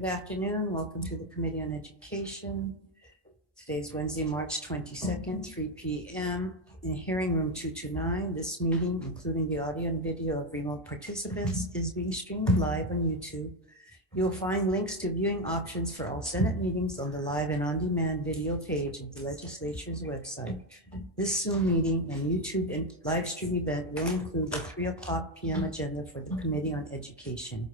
Good afternoon. Welcome to the Committee on Education. Today's Wednesday, March 22nd, 3 p.m. in hearing room 229. This meeting, including the audio and video of remote participants, is being streamed live on YouTube. You will find links to viewing options for all Senate meetings on the live and on-demand video page of the legislature's website. This Zoom meeting and YouTube and live stream event will include the 3 p.m. agenda for the Committee on Education.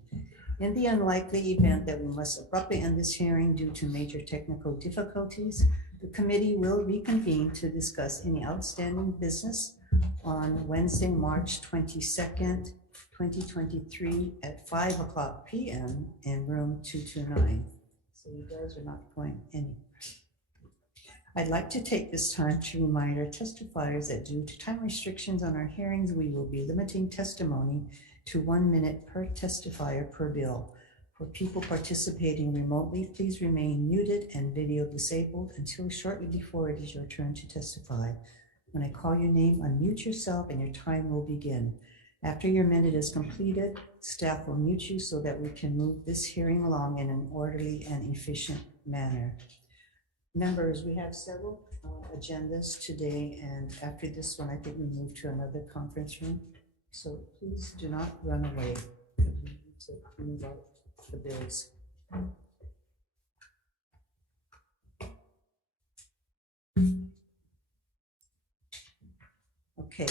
In the unlikely event that we must abruptly end this hearing due to major technical difficulties, the committee will reconvene to discuss any outstanding business on Wednesday, March 22nd, 2023 at 5 p.m. in room 229. So you guys are not going anywhere. I'd like to take this time to remind our testifiers that due to time restrictions on our hearings, we will be limiting testimony to 1 minute per testifier per bill. For people participating remotely, please remain muted and video disabled until shortly before it is your turn to testify. When I call your name, unmute yourself and your time will begin. After your minute is completed, staff will mute you so that we can move this hearing along in an orderly and efficient manner. Members, we have several agendas today, and after this one, I think we move to another conference room. So please do not run away. We need to move out the bills. Okay,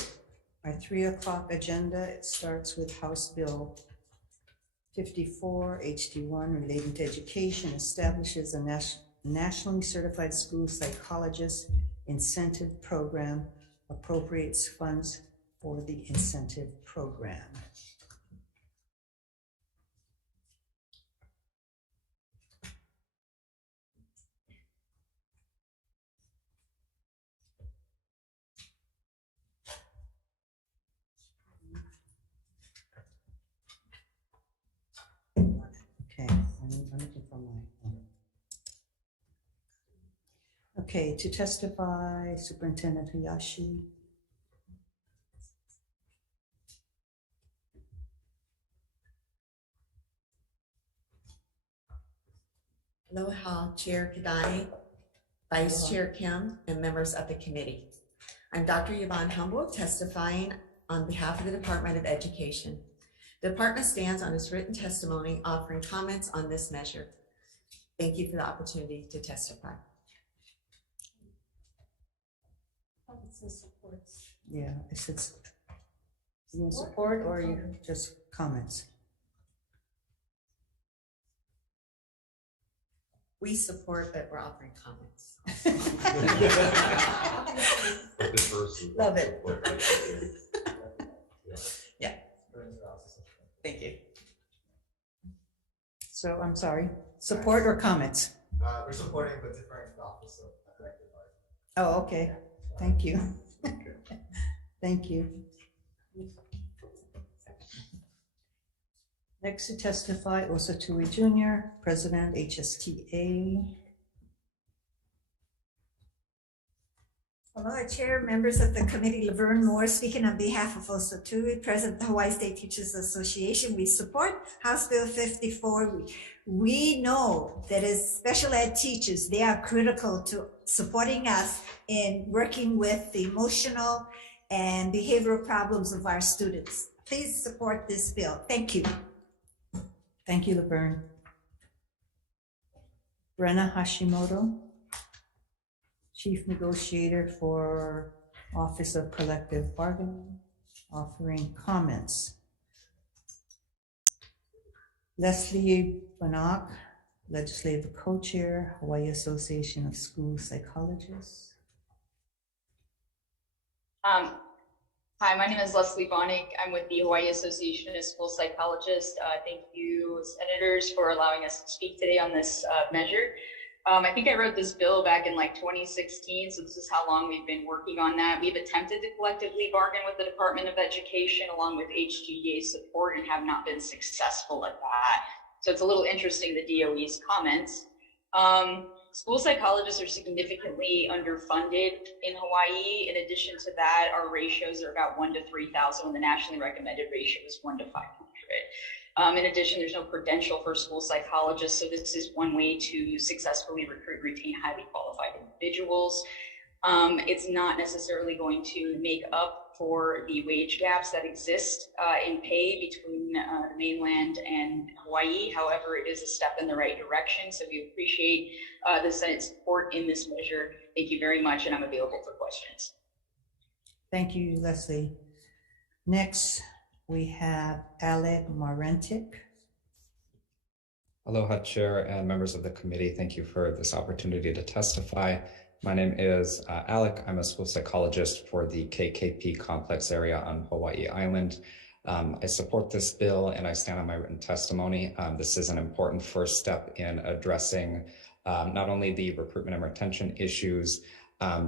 our 3 agenda, it starts with House Bill 54, HD1, relating to education, establishes a nationally certified school psychologist incentive program, appropriates funds for the incentive program. Okay, I'm looking for my. Okay, to testify, Superintendent Hayashi. Aloha, Chair Kidani, Vice Chair Kim, and members of the committee. I'm Dr. Yvonne Humble, testifying on behalf of the Department of Education. The department stands on its written testimony offering comments on this measure. Thank you for the opportunity to testify. Yeah, if it's you support or you just comments. We support, but we're offering comments. Love it. Yeah. Thank you. So I'm sorry, support or comments? We're supporting the different office of collective bargaining. Oh, okay. Thank you. Thank you. Next to testify, Osa Tui Jr., President, HSTA. Hello, Chair, members of the committee, Laverne Moore, speaking on behalf of Osa Tui, President of the Hawaii State Teachers Association. We support House Bill 54. We know that as special ed teachers, they are critical to supporting us in working with the emotional and behavioral problems of our students. Please support this bill. Thank you. Thank you, Laverne. Brenna Hashimoto, Chief Negotiator for Office of Collective Bargaining, offering comments. Leslie Bannock, Legislative Co-Chair, Hawaii Association of School Psychologists. Hi, my name is Leslie Bonnick. I'm with the Hawaii Association of School Psychologists. Thank you, senators, for allowing us to speak today on this measure. I think I wrote this bill back in like 2016, so this is how long we've been working on that. We've attempted to collectively bargain with the Department of Education along with HGEA support and have not been successful at that. So it's a little interesting, the DOE's comments. School psychologists are significantly underfunded in Hawaii. In addition to that, our ratios are about 1 to 3,000 when the nationally recommended ratio is 1 to 500. In addition, there's no credential for school psychologists, so this is one way to successfully recruit and retain highly qualified individuals. It's not necessarily going to make up for the wage gaps that exist in pay between the mainland and Hawaii. However, it is a step in the right direction, so we appreciate the Senate's support in this measure. Thank you very much, and I'm available for questions. Thank you, Leslie. Next, we have Alec Marentic. Aloha, Chair and members of the committee. Thank you for this opportunity to testify. My name is Alec. I'm a school psychologist for the KKP complex area on Hawaii Island. I support this bill and I stand on my written testimony. This is an important first step in addressing not only the recruitment and retention issues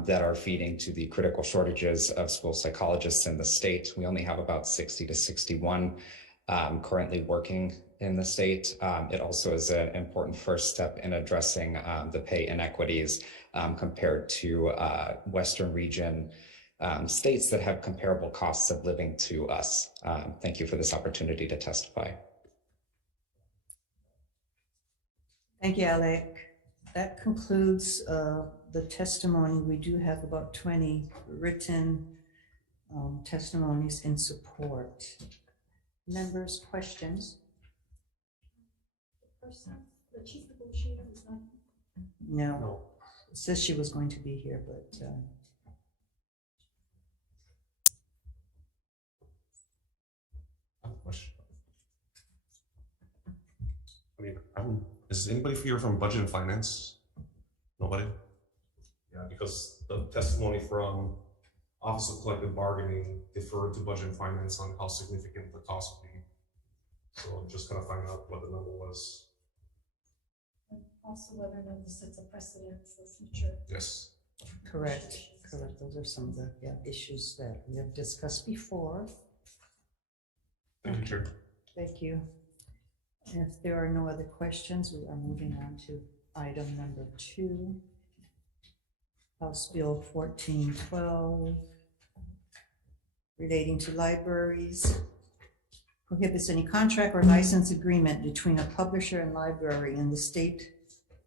that are feeding to the critical shortages of school psychologists in the state. We only have about 60 to 61 currently working in the state. It also is an important first step in addressing the pay inequities compared to Western region states that have comparable costs of living to us. Thank you for this opportunity to testify. Thank you, Alec. That concludes the testimony. We do have about 20 written testimonies in support. Members, questions? The chief negotiator is not. No. It says she was going to be here, but I have a question. I mean, is anybody here from Budget and Finance? Nobody? Yeah, because the testimony from Office of Collective Bargaining deferred to Budget and Finance on how significant the cost would be. So just kind of finding out what the number was. And also whether or not this sets a precedent for future. Yes. correct. Those are some of the issues that we have discussed before. Thank you, Chair. Thank you. And if there are no other questions, we are moving on to item number 2. House Bill 1412 relating to libraries. Prohibits any contract or license agreement between a publisher and library in the state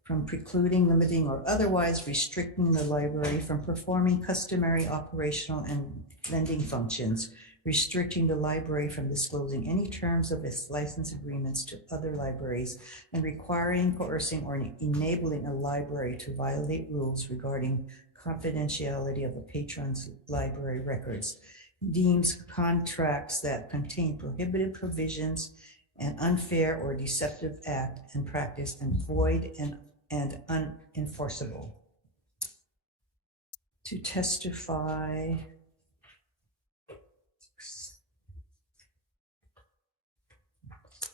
from precluding, limiting, or otherwise restricting the library from performing customary operational and lending functions, restricting the library from disclosing any terms of its license agreements to other libraries, and requiring, coercing, or enabling a library to violate rules regarding confidentiality of a patron's library records, deems contracts that contain prohibited provisions an unfair or deceptive act and practice and void and unenforceable. To testify,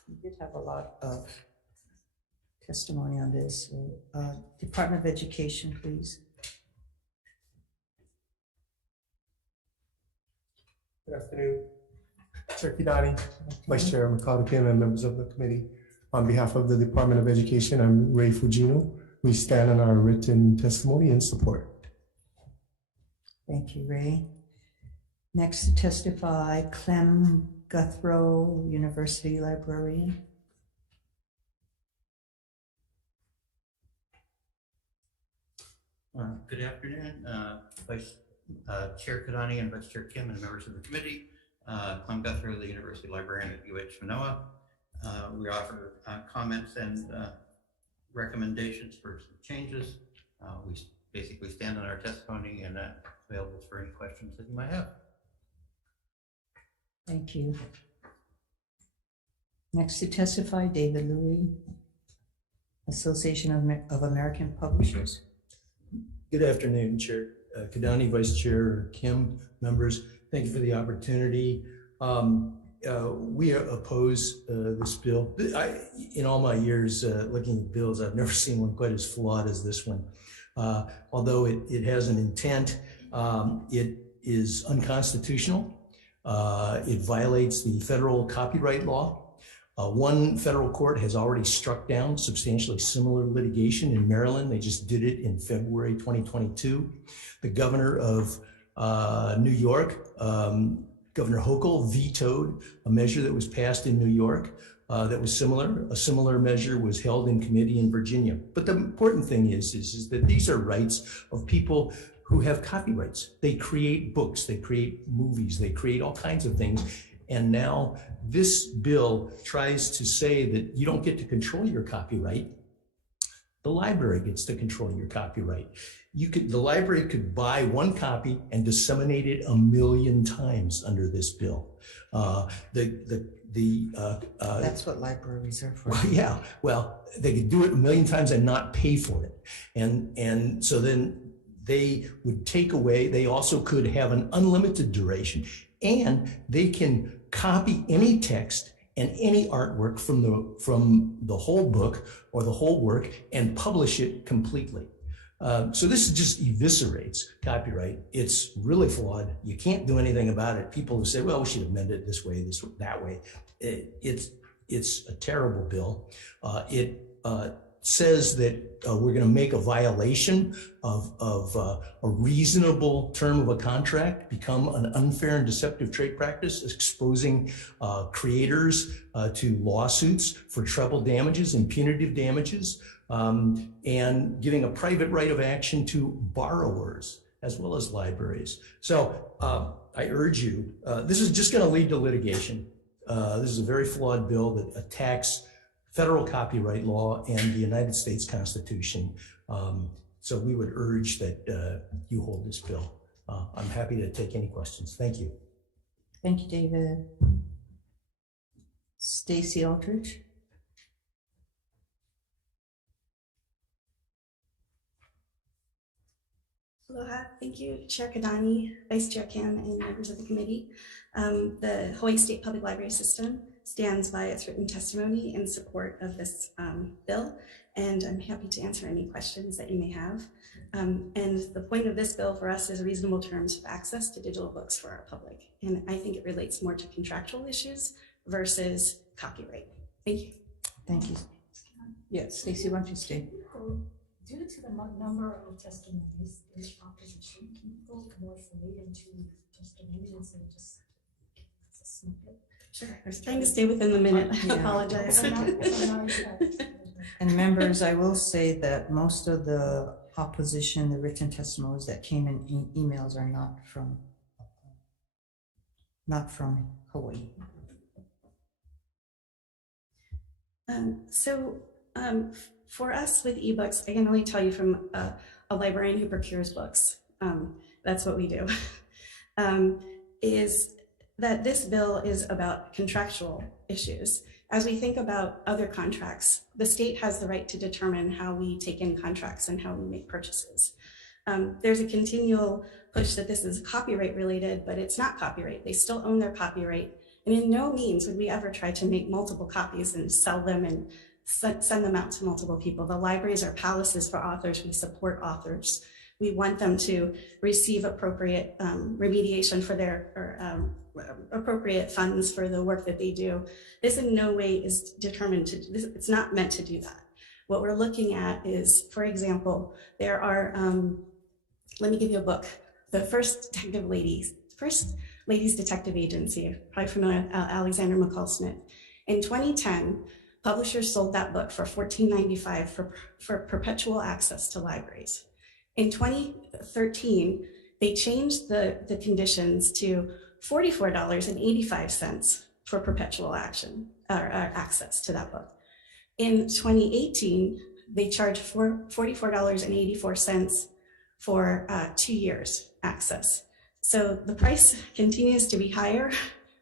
we did have a lot of testimony on this. So, Department of Education, please. Good afternoon, Chair Kidani, Vice Chair McCall-Kim, and members of the committee. On behalf of the Department of Education, I'm Ray Fujino. We stand on our written testimony in support. Thank you, Ray. Next to testify, Clem Guthrow, University Librarian. Good afternoon, Vice Chair Kadani and Vice Chair Kim and members of the committee. Clem Guthrow, the University Librarian at UH Manoa. We offer comments and recommendations for some changes. We basically stand on our testimony and available for any questions that you might have. Thank you. Next to testify, David Louie, Association of American Publishers. Good afternoon, Chair Kadani, Vice Chair Kim, members. Thank you for the opportunity. We oppose this bill. In all my years looking at bills, I've never seen one quite as flawed as this one. Although it has an intent, it is unconstitutional. It violates the federal copyright law. One federal court has already struck down substantially similar litigation in Maryland. They just did it in February 2022. The governor of New York, Governor Hochul, vetoed a measure that was passed in New York that was similar. A similar measure was held in committee in Virginia. But the important thing is that these are rights of people who have copyrights. They create books, they create movies, they create all kinds of things. And now this bill tries to say that you don't get to control your copyright. The library gets to control your copyright. The library could buy one copy and disseminate it 1 million times under this bill. That's what libraries are for. Well, yeah, well, they could do it 1 million times and not pay for it. And so then they would take away, they also could have an unlimited duration, and they can copy any text and any artwork from the whole book or the whole work and publish it completely. So this just eviscerates copyright. It's really flawed. You can't do anything about it. People who say, well, we should amend it this way, that way. It's a terrible bill. It says that we're going to make a violation of a reasonable term of a contract become an unfair and deceptive trade practice, exposing creators to lawsuits for treble damages and punitive damages, and giving a private right of action to borrowers as well as libraries. So I urge you, this is just going to lead to litigation. This is a very flawed bill that attacks federal copyright law and the United States Constitution. So we would urge that you hold this bill. I'm happy to take any questions. Thank you. Thank you, David. Stacy Aldridge. Aloha. Thank you, Chair Kadani, Vice Chair Kim, and members of the committee. The Hawaii State Public Library System stands by its written testimony in support of this bill, and I'm happy to answer any questions that you may have. And the point of this bill for us is reasonable terms of access to digital books for our public. And I think it relates more to contractual issues versus copyright. Thank you. Thank you. Yes, Stacy, why don't you stay? Due to the number of testimonies in opposition, can you go more fully into testimony instead of just a snippet? Sure, I was trying to stay within the minute. I Yeah. apologize. And members, I will say that most of the opposition, the written testimonies that came in emails are not from Hawaii. For us with ebooks, I can only tell you from a librarian who procures books, that's what we do, is that this bill is about contractual issues. As we think about other contracts, the state has the right to determine how we take in contracts and how we make purchases. There's a continual push that this is copyright related, but it's not copyright. They still own their copyright. And in no means would we ever try to make multiple copies and sell them and send them out to multiple people. The libraries are palaces for authors. We support authors. We want them to receive appropriate remediation for their appropriate funds for the work that they do. This in no way is determined to, it's not meant to do that. What we're looking at is, for example, there are, let me give you a book, the First Ladies Detective Agency, probably familiar with Alexander McCall Smith. In 2010, publishers sold that book for $14.95 for perpetual access to libraries. In 2013, they changed the conditions to $44.85 for perpetual access to that book. In 2018, they charged $44.84 for 2 years access. So the price continues to be higher,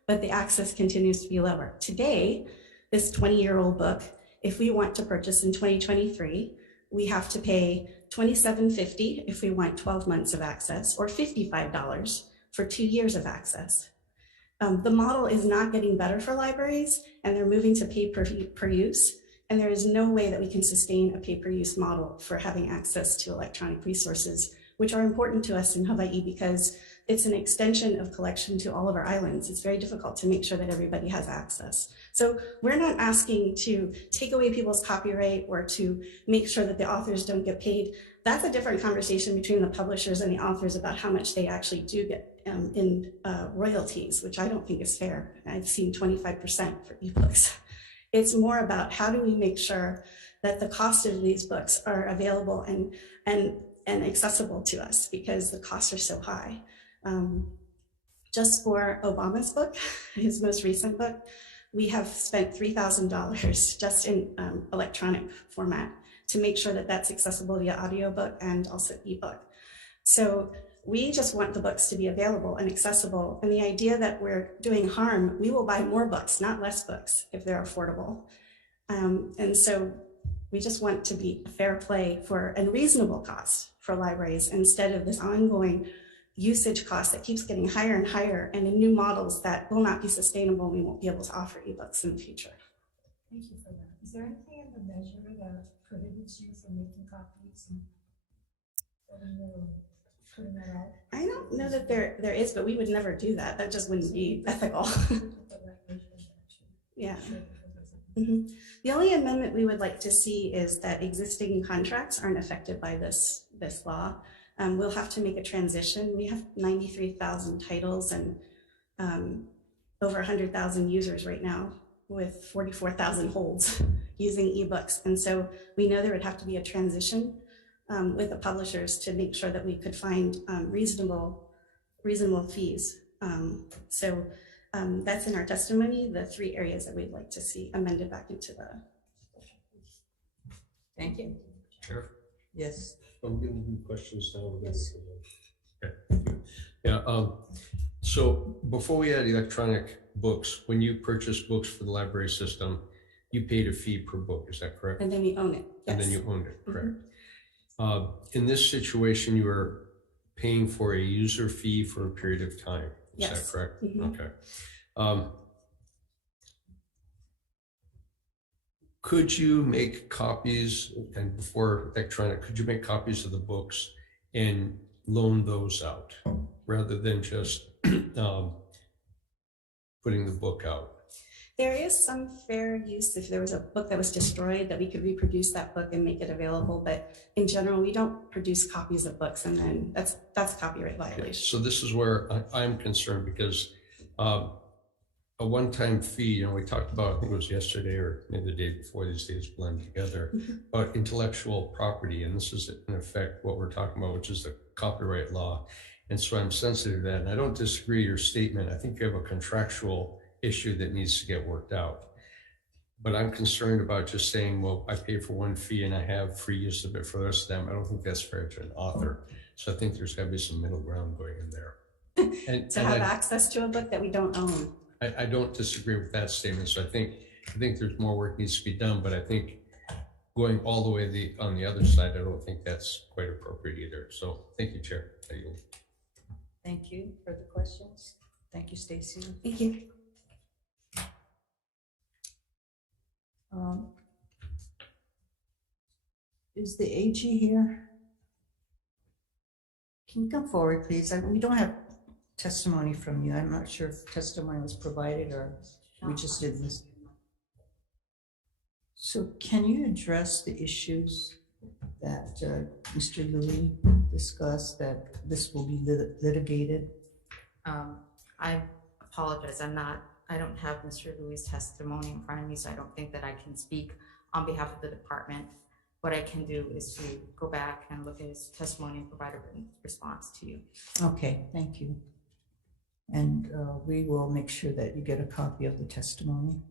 but the access continues to be lower. Today, this 20-year-old book, if we want to purchase in 2023, we have to pay $27.50 if we want 12 months of access, or $55 for 2 years of access. The model is not getting better for libraries, and they're moving to pay per use, and there is no way that we can sustain a pay-per-use model for having access to electronic resources, which are important to us in Hawaii because it's an extension of collection to all of our islands. It's very difficult to make sure that everybody has access. So we're not asking to take away people's copyright or to make sure that the authors don't get paid. That's a different conversation between the publishers and the authors about how much they actually do get in royalties, which I don't think is fair. I've seen 25% for ebooks. It's more about how do we make sure that the cost of these books are available and accessible to us, because the costs are so high. Just for Obama's book, his most recent book, we have spent $3,000 just in electronic format to make sure that that's accessible via audiobook and also ebook. So we just want the books to be available and accessible. And the idea that we're doing harm, we will buy more books, not less books, if they're affordable. And so we just want to be a fair play for a reasonable cost for libraries, instead of this ongoing usage cost that keeps getting higher and higher, and in new models that will not be sustainable. We won't be able to offer ebooks in the future. Thank you for that. Is there anything in the measure that prohibits you from making copies and putting that out? I don't know that there is, but we would never do that. That just wouldn't be ethical. Yeah. Mm-hmm. The only amendment we would like to see is that existing contracts aren't affected by this law. We'll have to make a transition. We have 93,000 titles and over 100,000 users right now, with 44,000 holds using ebooks. And so we know there would have to be a transition with the publishers to make sure that we could find reasonable fees. So that's in our testimony, the 3 areas that we'd like to see amended back into the. Thank you. Sure. Yes. I'm giving you questions now. Yes. Okay, thank you. Yeah, so before we had electronic books, when you purchased books for the library system, you paid a fee per book, is that correct? And then we own it, yes. And then you owned it, correct. In this situation, you are paying for a user fee for a period of time, is that correct? Okay. Could you make copies, and before electronic, could you make copies of the books and loan those out rather than just putting the book out? There is some fair use if there was a book that was destroyed, that we could reproduce that book and make it available. But in general, we don't produce copies of books, and then that's copyright violation. Okay. So this is where I'm concerned, because a one-time fee, we talked about, I think it was yesterday or maybe the day before, these days blend together, about intellectual property. And this is in effect what we're talking about, which is the copyright law. And so I'm sensitive to that. And I don't disagree with your statement. I think you have a contractual issue that needs to get worked out. But I'm concerned about just saying, well, I pay for one fee and I have free use of it for the rest of them. I don't think that's fair to an author. So I think there's got to be some middle ground going in there. And to have access to a book that we don't own. I don't disagree with that statement. So I think there's more work needs to be done, but I think going all the way on the other side, I don't think that's quite appropriate either. So thank you, Chair. Thank you. Further questions? Thank you, Stacy. Thank you. Is the AG here? Can you come forward, please? We don't have testimony from you. I'm not sure if testimony was provided or we just did this. So can you address the issues that Mr. Louis discussed, that this will be litigated? I apologize. I don't have Mr. Louis' testimony in front of me, so I don't think that I can speak on behalf of the department. What I can do is to go back and look at his testimony and provide a written response to you. Okay, thank you. And we will make sure that you get a copy of the testimony.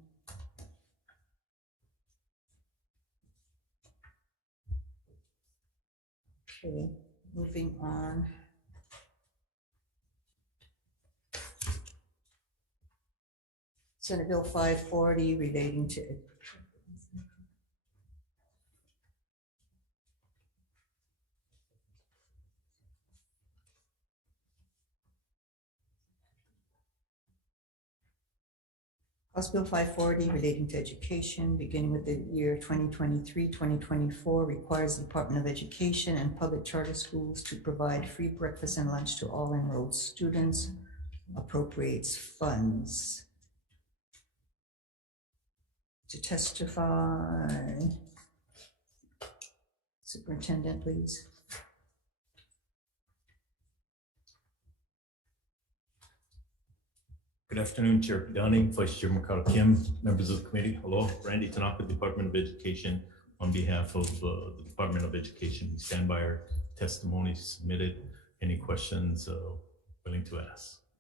Okay, moving on. Senate Bill 540 relating to House Bill 540 relating to education, beginning with the year 2023-2024, requires the Department of Education and public charter schools to provide free breakfast and lunch to all enrolled students, appropriates funds. To testify, Superintendent, please. Good afternoon, Chair Kidani, Vice Chair Makata Kim, members of the committee. Hello, Randy Tanaka, Department of Education. On behalf of the Department of Education, we stand by our testimony submitted. Any questions willing to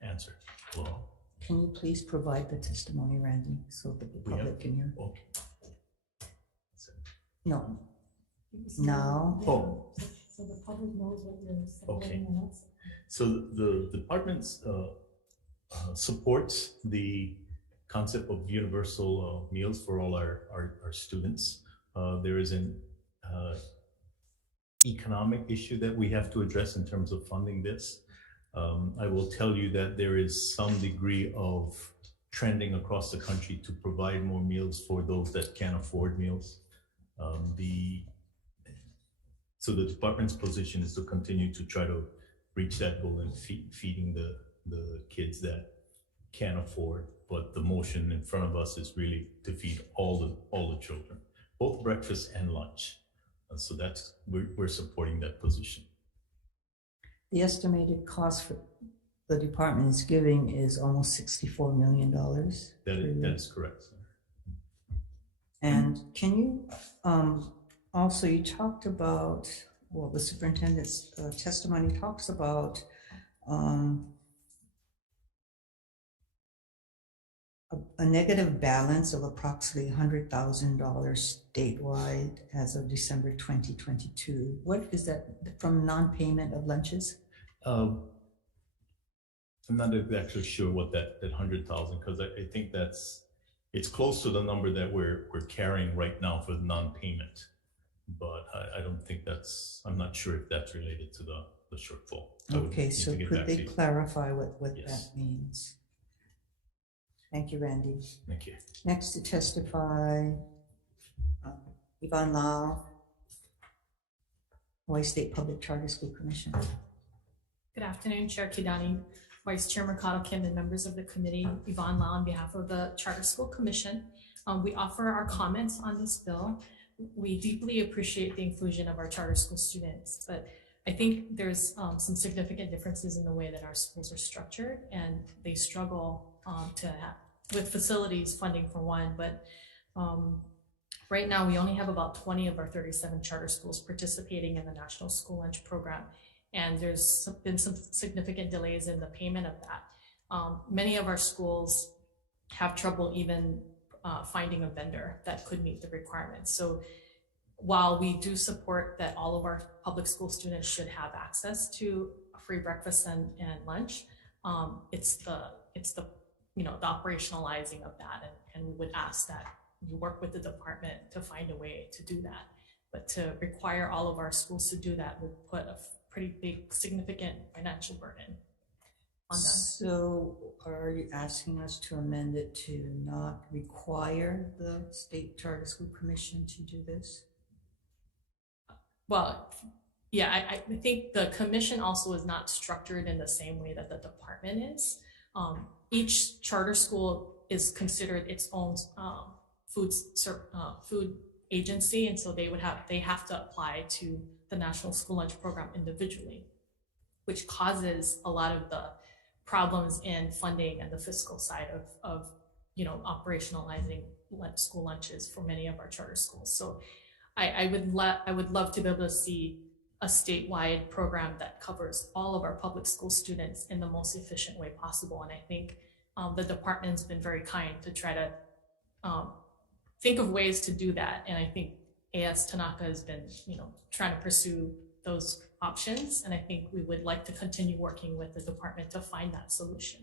answer? Hello. Can you please provide the testimony, Randy, so that the public can hear? Okay. No. Now. Oh. So the public knows what you're saying. Okay. So the department supports the concept of universal meals for all our students. There is an economic issue that we have to address in terms of funding this. I will tell you that there is some degree of trending across the country to provide more meals for those that can't afford meals. So the department's position is to continue to try to reach that goal in feeding the kids that can't afford. But the motion in front of us is really to feed all the children, both breakfast and lunch. So that's we're supporting that position. The estimated cost for the department is giving is almost $64 million. That is correct, sir. And can you, also you talked about, well, the superintendent's testimony talks about a negative balance of approximately $100,000 statewide as of December 2022. What is that from non-payment of lunches? I'm not exactly sure what that 100,000, because I think it's close to the number that we're carrying right now for the non-payment, but I don't think I'm not sure if that's related to the shortfall. Okay, so could they clarify what Yes. that means? Thank you, Randy. Thank you. Next to testify, Yvonne Lau, Hawaii State Public Charter School Commission. Good afternoon, Chair Kidani, Vice Chair Mercado Kim, and members of the committee. Yvonne Lau on behalf of the Charter School Commission. We offer our comments on this bill. We deeply appreciate the inclusion of our charter school students, but I think there's some significant differences in the way that our schools are structured, and they struggle with facilities funding for one, but right now we only have about 20 of our 37 charter schools participating in the National School Lunch Program, and there's been some significant delays in the payment of that. Many of our schools have trouble even finding a vendor that could meet the requirements. So while we do support that all of our public school students should have access to a free breakfast and lunch, it's the operationalizing of that, and we would ask that you work with the department to find a way to do that. But to require all of our schools to do that would put a pretty big, significant financial burden on them. So are you asking us to amend it to not require the State Charter School Commission to do this? Well, yeah, I think the commission also is not structured in the same way that the department is. Each charter school is considered its own food agency, and so they have to apply to the National School Lunch Program individually, which causes a lot of the problems in funding and the fiscal side of operationalizing school lunches for many of our charter schools. So I would love to be able to see a statewide program that covers all of our public school students in the most efficient way possible. And I think the department's been very kind to try to think of ways to do that. And I think AS Tanaka has been, trying to pursue those options. And I think we would like to continue working with the department to find that solution.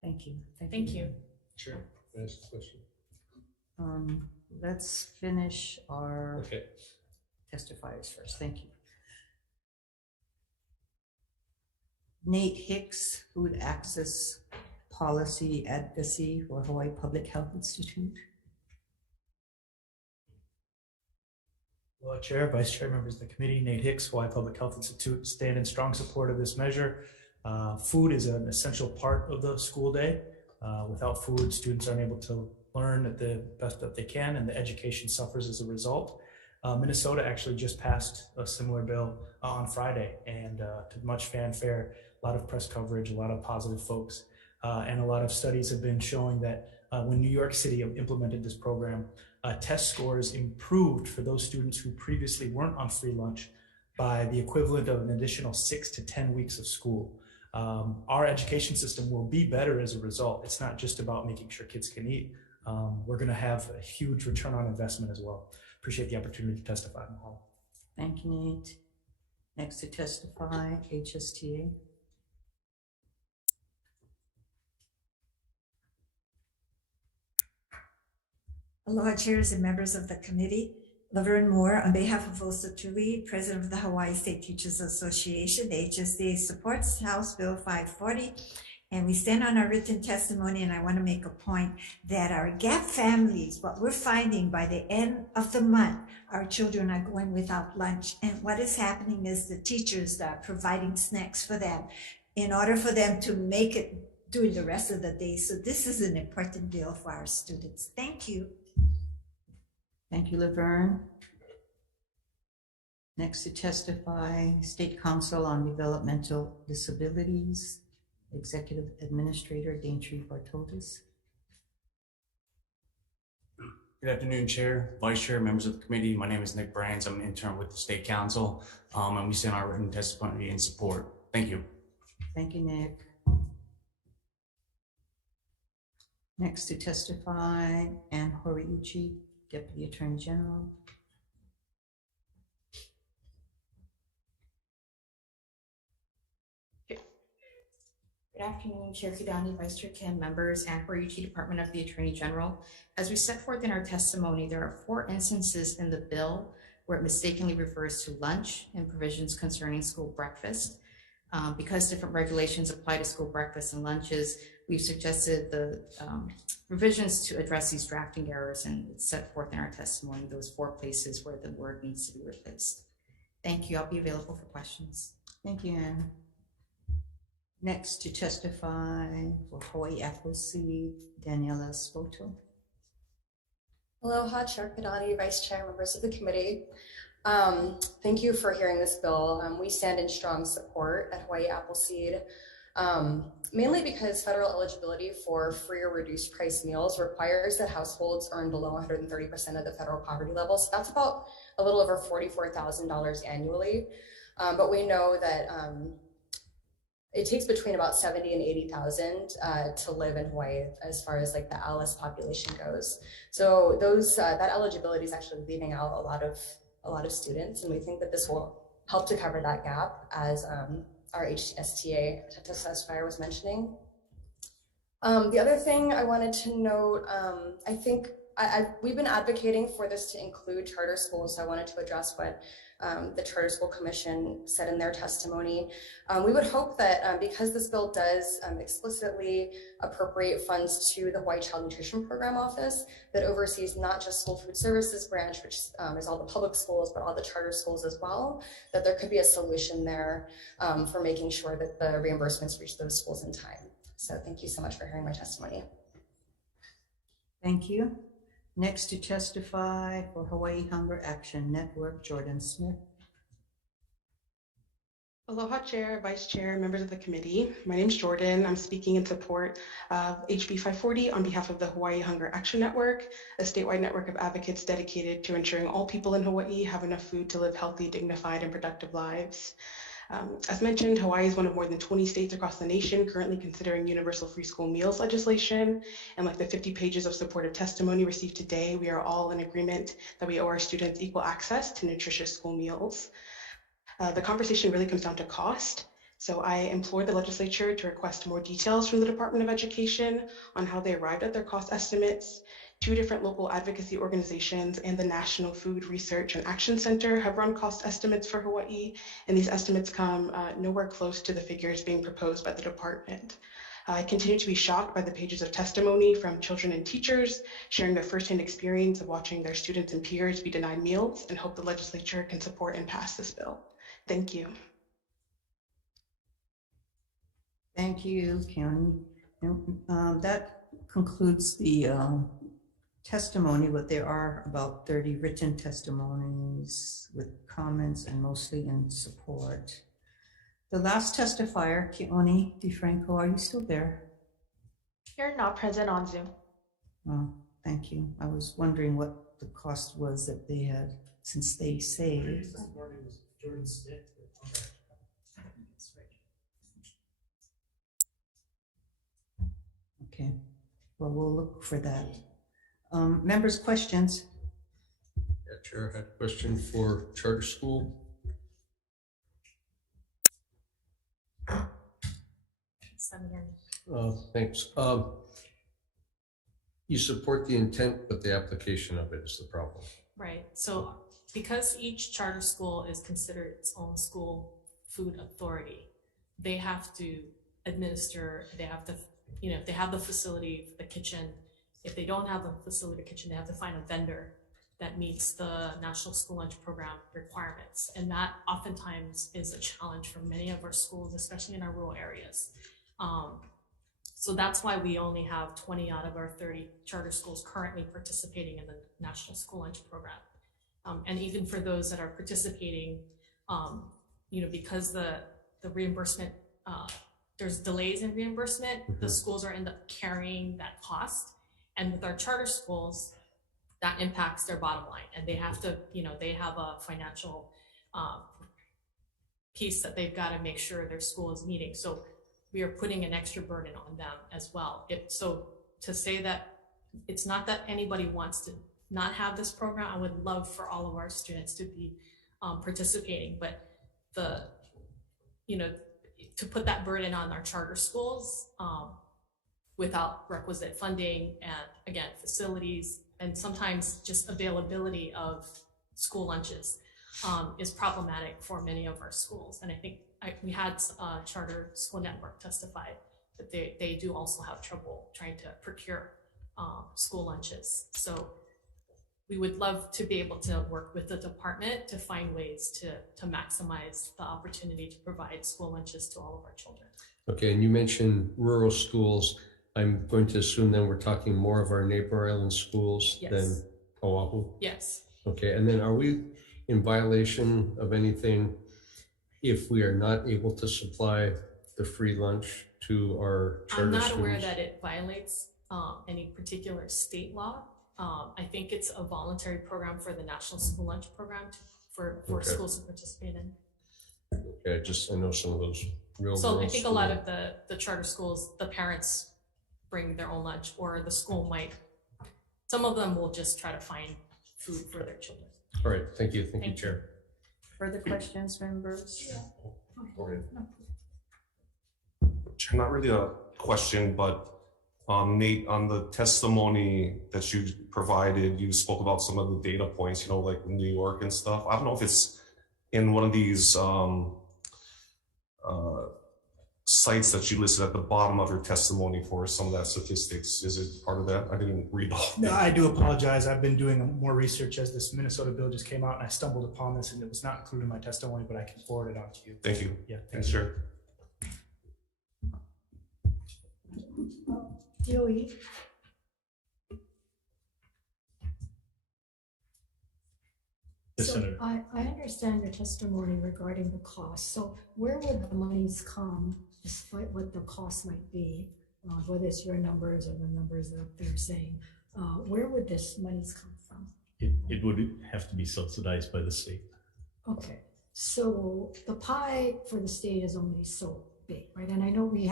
Thank you. Thank you. Sure. Can I ask a question? Let's finish our testifiers first. Thank you. Nate Hicks, Food Access Policy Advocacy for Hawaii Public Health Institute. Well, Chair, Vice Chair, members of the committee, Nate Hicks, Hawaii Public Health Institute, stand in strong support of this measure. Food is an essential part of the school day. Without food, students aren't able to learn at the best that they can, and the education suffers as a result. Minnesota actually just passed a similar bill on Friday, and to much fanfare, a lot of press coverage, a lot of positive folks, and a lot of studies have been showing that when New York City implemented this program, test scores improved for those students who previously weren't on free lunch by the equivalent of an additional 6 to 10 weeks of school. Our education system will be better as a result. It's not just about making sure kids can eat. We're going to have a huge return on investment as well. Appreciate the opportunity to testify, Mahalo. Thank you, Nate. Next to testify, HSTA. Aloha chairs and members of the committee. Laverne Moore, on behalf of Osa Tui, President of the Hawaii State Teachers Association, the HSTA supports House Bill 540, and we stand on our written testimony. And I want to make a point that our GAP families, what we're finding by the end of the month, our children are going without lunch. And what is happening is the teachers are providing snacks for them in order for them to make it during the rest of the day. So this is an important bill for our students. Thank you. Thank you, Laverne. Next to testify, State Council on Developmental Disabilities, Executive Administrator Daintree Bartoltis. Good afternoon, Chair, Vice Chair, members of the committee. My name is Nick Brands. I'm an intern with the State Council, and we send our written testimony in support. Thank you. Thank you, Nick. Next to testify, Ann Horiuchi, Deputy Attorney General. Good afternoon, Chair Kidani, Vice Chair Kim, members, and Horiuchi, Department of the Attorney General. As we set forth in our testimony, there are 4 instances in the bill where it mistakenly refers to lunch and provisions concerning school breakfast. Because different regulations apply to school breakfast and lunches, we've suggested the revisions to address these drafting errors, and it's set forth in our testimony, those 4 places where the word needs to be replaced. Thank you. I'll be available for questions. Thank you, Ann. Next to testify for Hawaii Appleseed, Daniela Spoto. Aloha, Chair Kidani, Vice Chair, members of the committee. Thank you for hearing this bill. We stand in strong support at Hawaii Appleseed, mainly because federal eligibility for free or reduced price meals requires that households earn below 130% of the federal poverty level. So that's about a little over $44,000 annually. But we know that it takes between about 70 and 80,000 to live in Hawaii as far as like the ALICE population goes. So those that eligibility is actually leaving out a lot of students, and we think that this will help to cover that gap, as our HSTA testifier was mentioning. The other thing I wanted to note, I think we've been advocating for this to include charter schools, so I wanted to address what the Charter School Commission said in their testimony. We would hope that because this bill does explicitly appropriate funds to the Hawaii Child Nutrition Program Office that oversees not just School Food Services branch, which is all the public schools, but all the charter schools as well, that there could be a solution there for making sure that the reimbursements reach those schools in time. So thank you so much for hearing my testimony. Thank you. Next to testify for Hawaii Hunger Action Network, Jordan Smith. Aloha, Chair, Vice Chair, members of the committee. My name is Jordan. I'm speaking in support of HB 540 on behalf of the Hawaii Hunger Action Network, a statewide network of advocates dedicated to ensuring all people in Hawaii have enough food to live healthy, dignified, and productive lives. As mentioned, Hawaii is one of more than 20 states across the nation currently considering universal free school meals legislation. And like the 50 pages of supportive testimony received today, we are all in agreement that we owe our students equal access to nutritious school meals. The conversation really comes down to cost. So I implore the legislature to request more details from the Department of Education on how they arrived at their cost estimates. 2 different local advocacy organizations and the National Food Research and Action Center have run cost estimates for Hawaii, and these estimates come nowhere close to the figures being proposed by the department. I continue to be shocked by the pages of testimony from children and teachers sharing their firsthand experience of watching their students and peers be denied meals, and hope the legislature can support and pass this bill. Thank you. Thank you, County. That concludes the testimony, but there are about 30 written testimonies with comments and mostly in support. The last testifier, Keone DeFranco, are you still there? You're not present on Zoom. Oh, thank you. I was wondering what the cost was that they had, since they saved. Okay, well, we'll look for that. Members' questions? Yeah, Chair, I had a question for charter school. Thanks. You support the intent, but the application of it is the problem. Right. So because each charter school is considered its own school food authority, they have to administer, they have to, you know, if they have the facility, the kitchen, if they don't have the facility, the kitchen, they have to find a vendor that meets the National School Lunch Program requirements. And that oftentimes is a challenge for many of our schools, especially in our rural areas. So that's why we only have 20 out of our 30 charter schools currently participating in the National School Lunch Program. And even for those that are participating, you know, because the reimbursement, there's delays in reimbursement, the schools are end up carrying that cost. And with our charter schools, that impacts their bottom line. And they have to, you know, they have a financial piece that they've got to make sure their school is meeting. So we are putting an extra burden on them as well. So to say that it's not that anybody wants to not have this program, I would love for all of our students to be participating, but you know, to put that burden on our charter schools without requisite funding and again, facilities, and sometimes just availability of school lunches is problematic for many of our schools. And I think we had Charter School Network testify that they do also have trouble trying to procure school lunches. So we would love to be able to work with the department to find ways to maximize the opportunity to provide school lunches to all of our children. Okay, and you mentioned rural schools. I'm going to assume then we're talking more of our neighbor island schools than Oahu? Yes. Okay, and then are we in violation of anything if we are not able to supply the free lunch to our charter schools? I'm not aware that it violates any particular state law. I think it's a voluntary program for the National School Lunch Program for schools to participate in. Okay, I know some of those real. So I think a lot of the charter schools, the parents bring their own lunch, or the school might, some of them will just try to find food for their children. All right, thank you, thank you, Chair. Further questions, members? Chair, not really a question, but Nate, on the testimony that you provided, you spoke about some of the data points, you know, like New York and stuff. I don't know if it's in one of these sites that you listed at the bottom of your testimony for some of that statistics. Is it part of that? I didn't read all. No, I do apologize. I've been doing more research as this Minnesota bill just came out, and I stumbled upon this, and it was not included in my testimony, but I can forward it on to you. Thank you. Yeah, thanks, Chair. Joey. Yes, So Senator. I understand your testimony regarding the cost. So where would the monies come, despite what the cost might be, whether it's your numbers or the numbers that they're saying? Where would this monies come from? It would have to be subsidized by the state. Okay, so the pie for the state is only so big, right? And I know we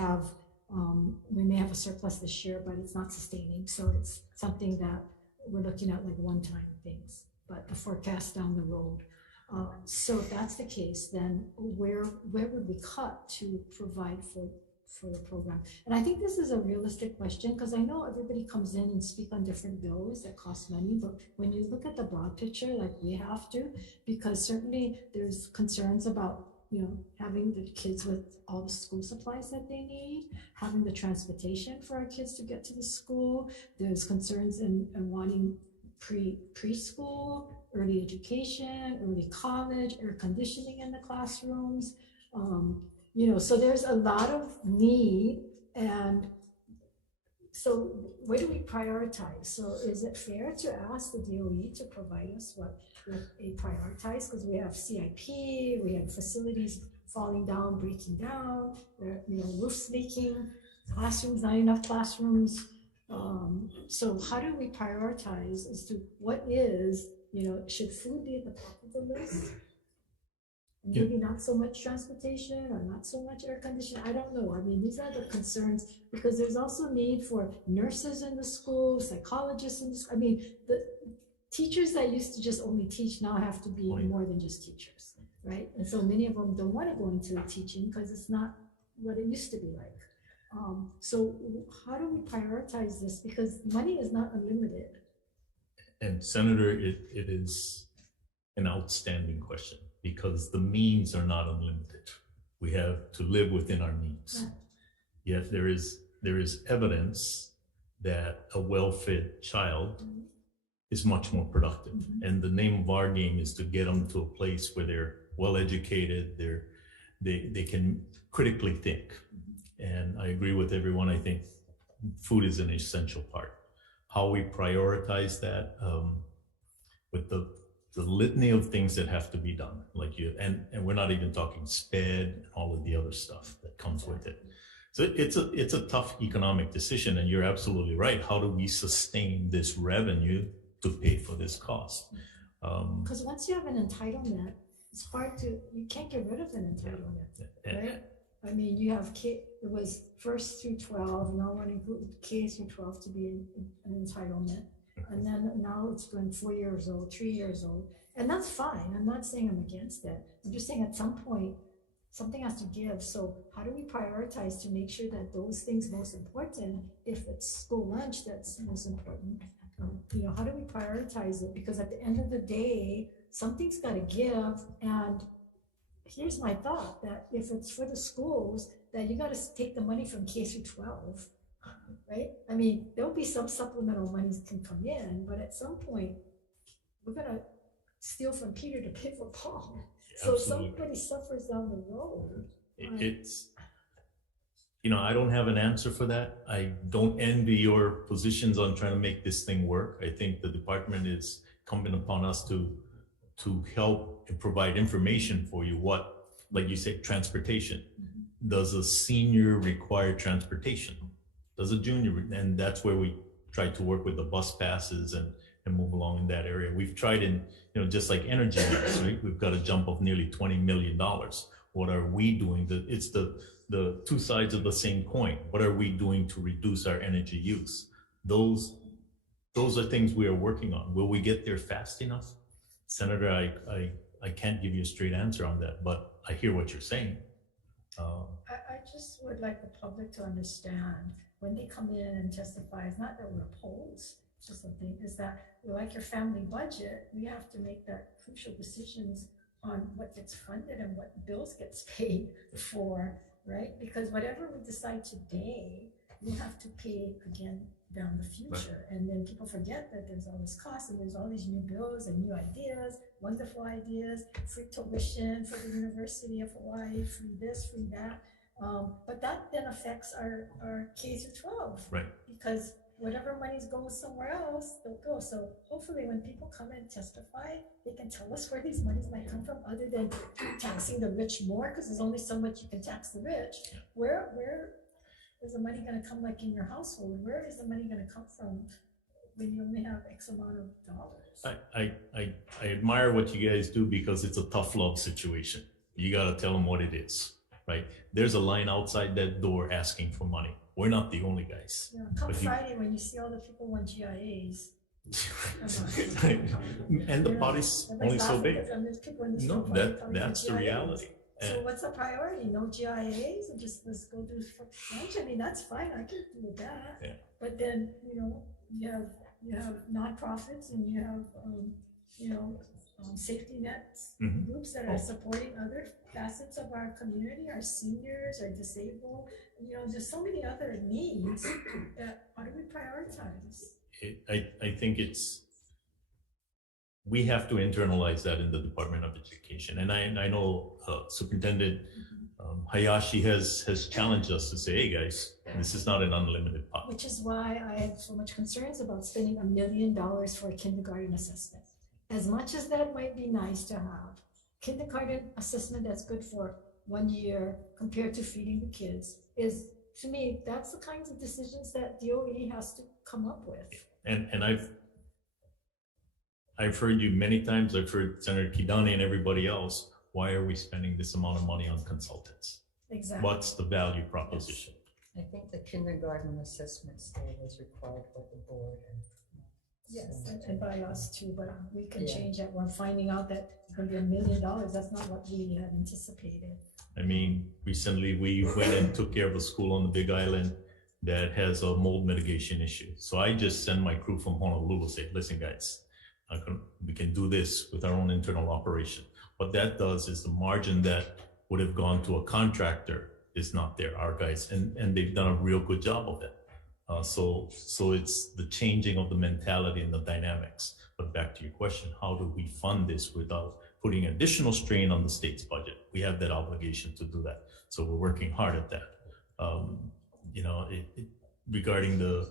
may have a surplus this year, but it's not sustaining. So it's something that we're looking at like one-time things, but the forecast down the road. So if that's the case, then where would we cut to provide for the program? And I think this is a realistic question, because I know everybody comes in and speak on different bills that cost money, but when you look at the broad picture, like we have to, because certainly there's concerns about, you know, having the kids with all the school supplies that they need, having the transportation for our kids to get to the school. There's concerns in wanting preschool, early education, early college, air conditioning in the classrooms. You know, so there's a lot of need, and so where do we prioritize? So is it fair to ask the DOE to provide us with a prioritize? Because we have CIP, we have facilities falling down, breaking down, roofs leaking, classrooms, not enough classrooms. So how do we prioritize as to what is, should food be at the top of the list? Maybe not so much transportation or not so much air conditioning. I don't know. I mean, these are the concerns because there's also need for nurses in the school, psychologists in the school. I mean, the teachers that used to just only teach now have to be more than just teachers, right? And so many of them don't want to go into teaching because it's not what it used to be like. So how do we prioritize this? Because money is not unlimited. And Senator, it is an outstanding question because the means are not unlimited. We have to live within our means. Yeah. Yet there is evidence that a well-fed child is much more productive. And the name of our game is to get them to a place where they're well-educated, they can critically think. And I agree with everyone. I think food is an essential part. How we prioritize that with the litany of things that have to be done, and we're not even talking SPED and all of the other stuff that comes with it. So it's a tough economic decision, and you're absolutely right. How do we sustain this revenue to pay for this cost? Because once you have an entitlement, it's hard you can't get rid of an entitlement, right? I mean, you have it was first through 12, now we're including K through 12 to be an entitlement. And then now it's been 4 years old, 3 years old. And that's fine. I'm not saying I'm against it. I'm just saying at some point, something has to give. So how do we prioritize to make sure that those things most important, if it's school lunch, that's most important, how do we prioritize it? Because at the end of the day, something's got to give. And here's my thought, that if it's for the schools, that you got to take the money from K through 12, right? I mean, there'll be some supplemental monies can come in, but at some point, we're going to steal from Peter to pay for Paul. So somebody suffers down the road. It's, I don't have an answer for that. I don't envy your positions on trying to make this thing work. I think the department is incumbent upon us to help and provide information for you. What, like you said, transportation. Does a senior require transportation? Does a junior? And that's where we try to work with the bus passes and move along in that area. We've tried in, just like energy use, right? We've got a jump of nearly $20 million. What are we doing? It's the two sides of the same coin. What are we doing to reduce our energy use? Those are things we are working on. Will we get there fast enough? Senator, I can't give you a straight answer on that, but I hear what you're saying. I just would like the public to understand when they come in and testify, it's not that we're opposed to something, is that we like your family budget. We have to make that crucial decisions on what gets funded and what bills gets paid for, right? Because whatever we decide today, we'll have to pay again down the future. Right. And then people forget that there's all this cost and there's all these new bills and new ideas, wonderful ideas, free tuition for the University of Hawaii, free this, free that. But that then affects our K through 12. Right. Because whatever monies go somewhere else, they'll go. So hopefully when people come and testify, they can tell us where these monies might come from other than taxing the rich more, because there's only so much you can tax the rich. Yeah. Where is the money going to come, like in your household? Where is the money going to come from when you only have X amount of dollars? I admire what you guys do because it's a tough love situation. You got to tell them what it is, right? There's a line outside that door asking for money. We're not the only guys. Yeah, come Friday when you see all the people want GIAs. And the body's only so big. No, that's the reality. So what's the priority? No GIAs, and just let's go do lunch. I mean, that's fine. I can do that. Yeah. But then you have nonprofits and you have safety nets groups that are supporting other facets of our community, our seniors, our disabled. There's so many other needs that how do we prioritize? I think we have to internalize that in the Department of Education. And I know Superintendent Hayashi has challenged us to say, hey guys, This is not an unlimited pot. Which is why I have so much concerns about spending $1 million for a kindergarten assessment. As much as that might be nice to have, kindergarten assessment that's good for 1 year compared to feeding the kids is, to me, that's the kinds of decisions that DOE has to come up with. And I've heard you many times, I've heard Senator Kidani and everybody else, why are we spending this amount of money on consultants? Exactly. What's the value proposition? I think the kindergarten assessment still is required by the board. Yes, and by us too, but we can Yeah. change that. We're finding out that it's going to be $1 million. That's not what we had anticipated. I mean, recently we went and took care of a school on the Big Island that has a mold mitigation issue. So I just send my crew from Honolulu, say, listen guys, we can do this with our own internal operation. What that does is the margin that would have gone to a contractor is not there, our guys, and they've done a real good job of it. So it's the changing of the mentality and the dynamics. But back to your question, how do we fund this without putting additional strain on the state's budget? We have that obligation to do that. So we're working hard at that. You know, regarding the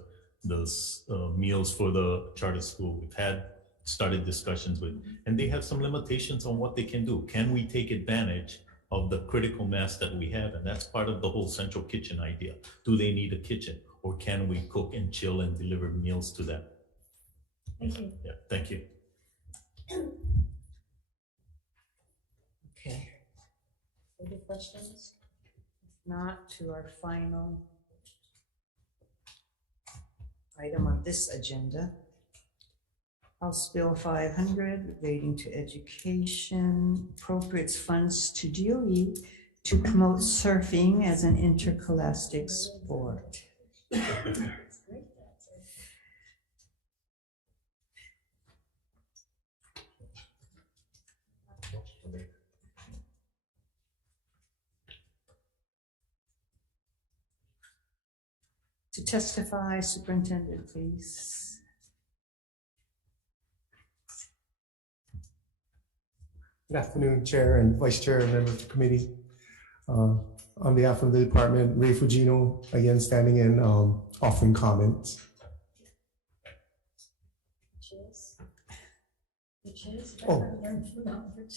meals for the charter school, we've started discussions with, and they have some limitations on what they can do. Can we take advantage of the critical mass that we have? And that's part of the whole central kitchen idea. Do they need a kitchen, or can we cook and chill and deliver meals to them? Thank you. Yeah, thank you. Okay. Any questions? If not, to our final item on this agenda. House Bill 500 relating to education appropriates funds to DOE to promote surfing as an interscholastic sport. To testify, Superintendent, please. Good afternoon, Chair and Vice Chair and members of the committee. On behalf of the department, Ray Fugino, again standing in, offering comments.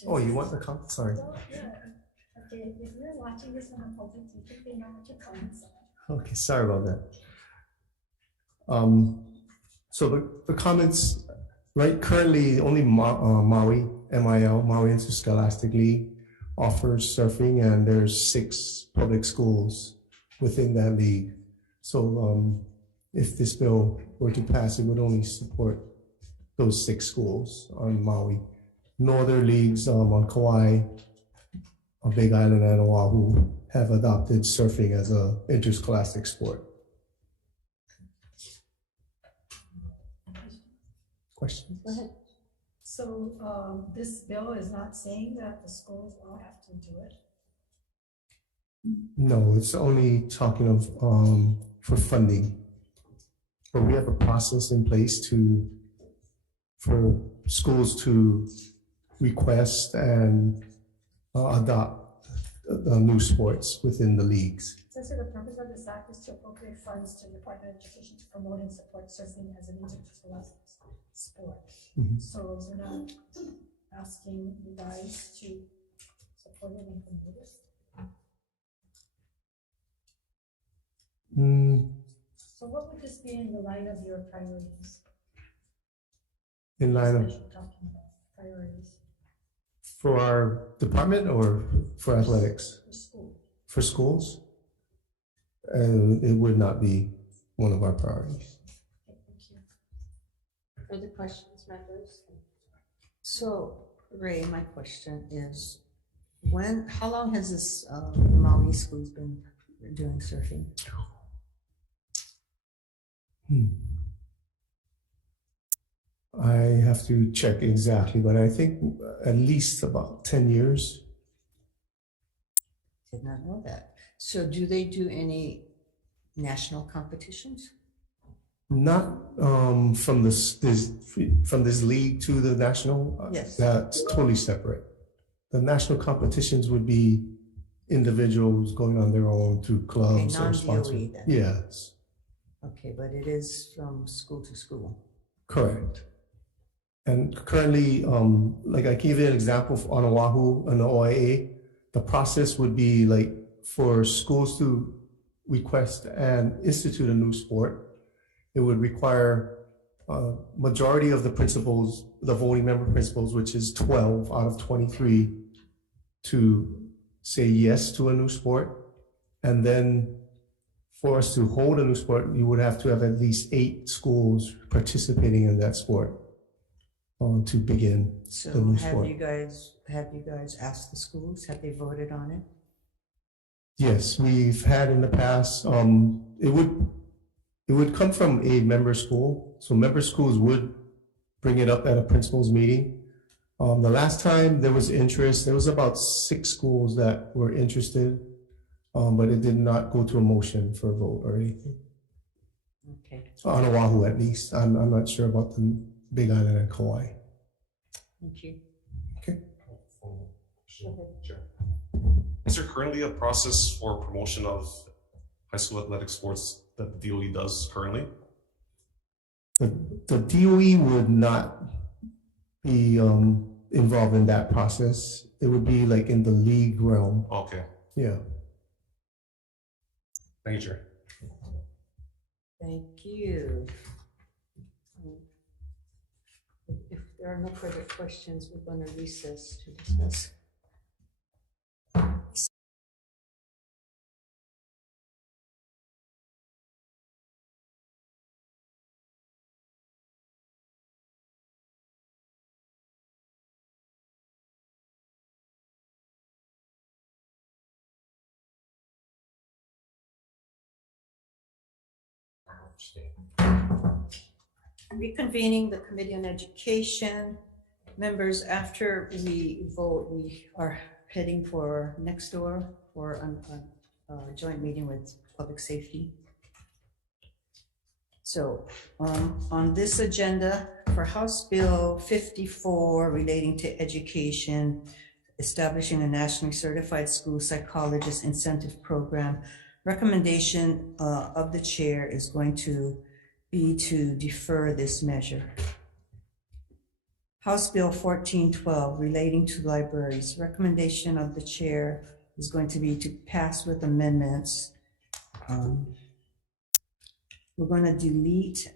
Oh, you want the comment? Sorry. Okay, if you're watching this on a public, you think they know what your comments are. Okay, sorry about that. So the comments, right, currently only Maui, MIL, Maui Interscholastic League, offers surfing, and there's 6 public schools within that league. So if this bill were to pass, it would only support those 6 schools on Maui. No other leagues on Kauai, on Big Island, and Oahu have adopted surfing as an interscholastic sport. Questions? Go ahead. So this bill is not saying that the schools all have to do it? No, it's only talking of for funding. But we have a process in place for schools to request and adopt new sports within the leagues. So the purpose of this act is to appropriate funds to the Department of Education to promote and support surfing as an interscholastic sport. Mhm. So we're not asking you guys to support it and promote it. So what would this be in the line of your priorities? In line of, Special talking about priorities for our department or for athletics? for school. For schools? It would not be one of our priorities. Further questions, members? So, Ray, my question is, how long has this Maui schools been doing surfing? I have to check exactly, but I think at least about 10 years. Did not know that. So do they do any national competitions? Not from this league to the national. Yes. That's totally separate. The national competitions would be individuals going on their own through Okay, clubs or non-DOE sponsored. then. Yes, Okay, but it is from school to school. correct. And currently, like I can give you an example on Oahu and the OIA, the process would be like for schools to request and institute a new sport, it would require majority of the principals, the voting member principals, which is 12 out of 23, to say yes to a new sport. And then for us to hold a new sport, you would have to have at least 8 schools participating in that sport to begin the So new have sport. you guys asked the schools? Have they voted on it? Yes, we've had in the past, it would come from a member school. So member schools would bring it up at a principal's meeting. The last time there was interest, there was about 6 schools that were interested, but it did not go to a motion for a vote or anything. Okay. On Oahu, at least. I'm not sure about the Big Island and Kauai. Thank you. Okay. Sure. Is there currently a process for promotion of high school athletic sports that the DOE does currently? The DOE would not be involved in that process. It would be like in the league realm. Okay. Yeah. Thank you, Chair. Thank you. If there are no further questions, we're going to recess to discuss. Reconvening the Committee on Education. Members, after we vote, we are heading for next door for a joint meeting with Public Safety. So on this agenda for House Bill 54 relating to education, establishing a nationally certified school psychologist incentive program, recommendation of the chair is going to be to defer this measure. House Bill 1412 relating to libraries, recommendation of the chair is going to be to pass with amendments. We're going to delete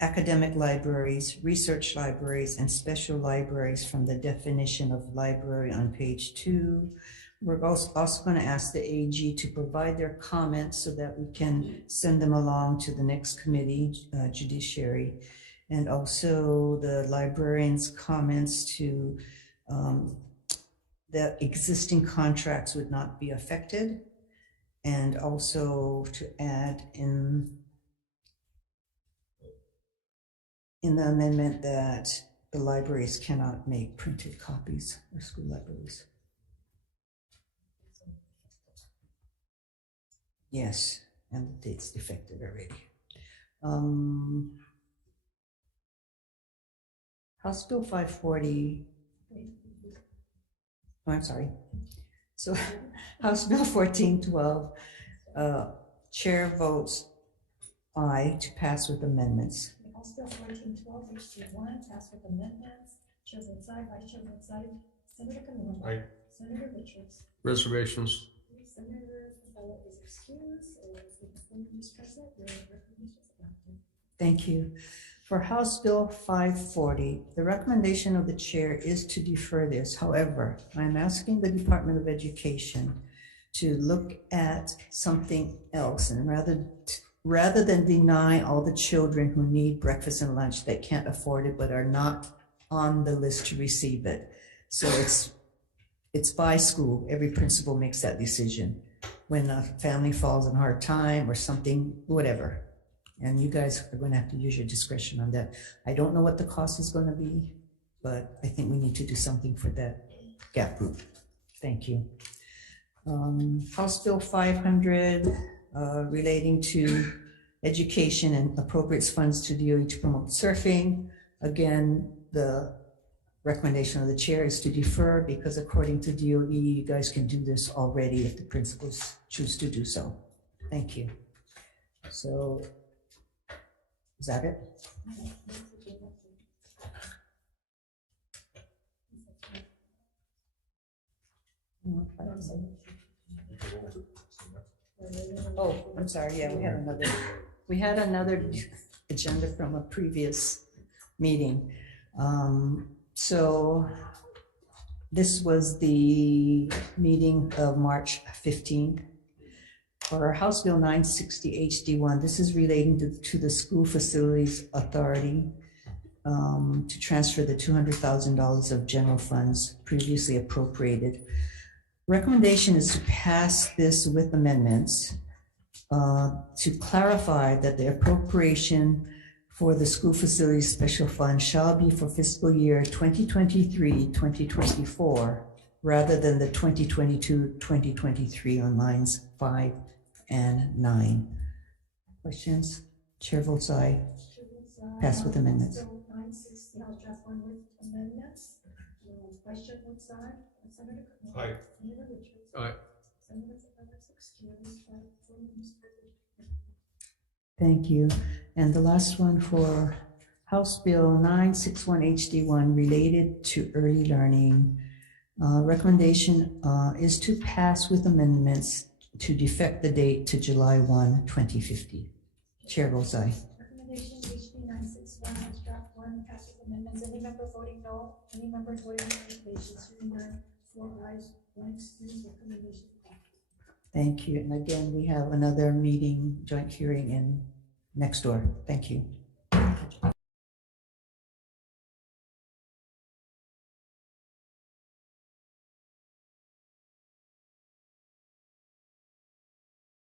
academic libraries, research libraries, and special libraries from the definition of library on page 2. We're also going to ask the AG to provide their comments so that we can send them along to the next committee, Judiciary, and also the librarians' comments to the existing contracts would not be affected, and also to add in the amendment that the libraries cannot make printed copies or school libraries. Yes, and the date's defective already. House Bill 540. Oh, I'm sorry. So House Bill 1412, chair votes aye to pass with amendments. House Bill 1412, HG1, pass with amendments. Chair votes aye, Vice Chair votes aye. Senator Camino. Aye. Senator Richards. Reservations. Senator Bella is excused. Mr. President, your recommendation is adopted. Thank you. For House Bill 540, the recommendation of the chair is to defer this. However, I'm asking the Department of Education to look at something else, and rather than deny all the children who need breakfast and lunch that can't afford it but are not on the list to receive it. So it's by school. Every principal makes that decision when a family falls in a hard time or something, whatever. And you guys are going to have to use your discretion on that. I don't know what the cost is going to be, but I think we need to do something for that gap group. Thank you. House Bill 500 relating to education and appropriates funds to DOE to promote surfing. Again, the Recommendation of the chair is to defer because according to DOE, you guys can do this already if the principals choose to do so. Thank you. So, is that it? Oh, I'm sorry. Yeah, we had another agenda from a previous meeting. So this was the meeting of March 15th. For House Bill 960 HD1, this is relating to the School Facilities Authority to transfer the $200,000 of general funds previously appropriated. Recommendation is to pass this with amendments to clarify that the appropriation for the School Facilities Special Fund shall be for fiscal year 2023-2024 rather than the 2022-2023 on lines 5 and 9. Questions? Chair votes aye. Pass with amendments. So 960, House Draft 1 with amendments. Vice Chair votes aye. Senator Aye. Senator Richards. Aye. Senator carries 5-4 members present. Thank you. And the last one for House Bill 961 HD1 related to early learning. Recommendation is to pass with amendments to defect the date to July 1, 2050. Chair votes aye. Recommendation HB 961, House Draft 1, passes amendments. Any member voting no? Any member voting in recommendation? Hearing none, 4 ayes, 1 excused. Recommendation passes. Thank you. And again, we have another meeting, joint hearing in next door. Thank you.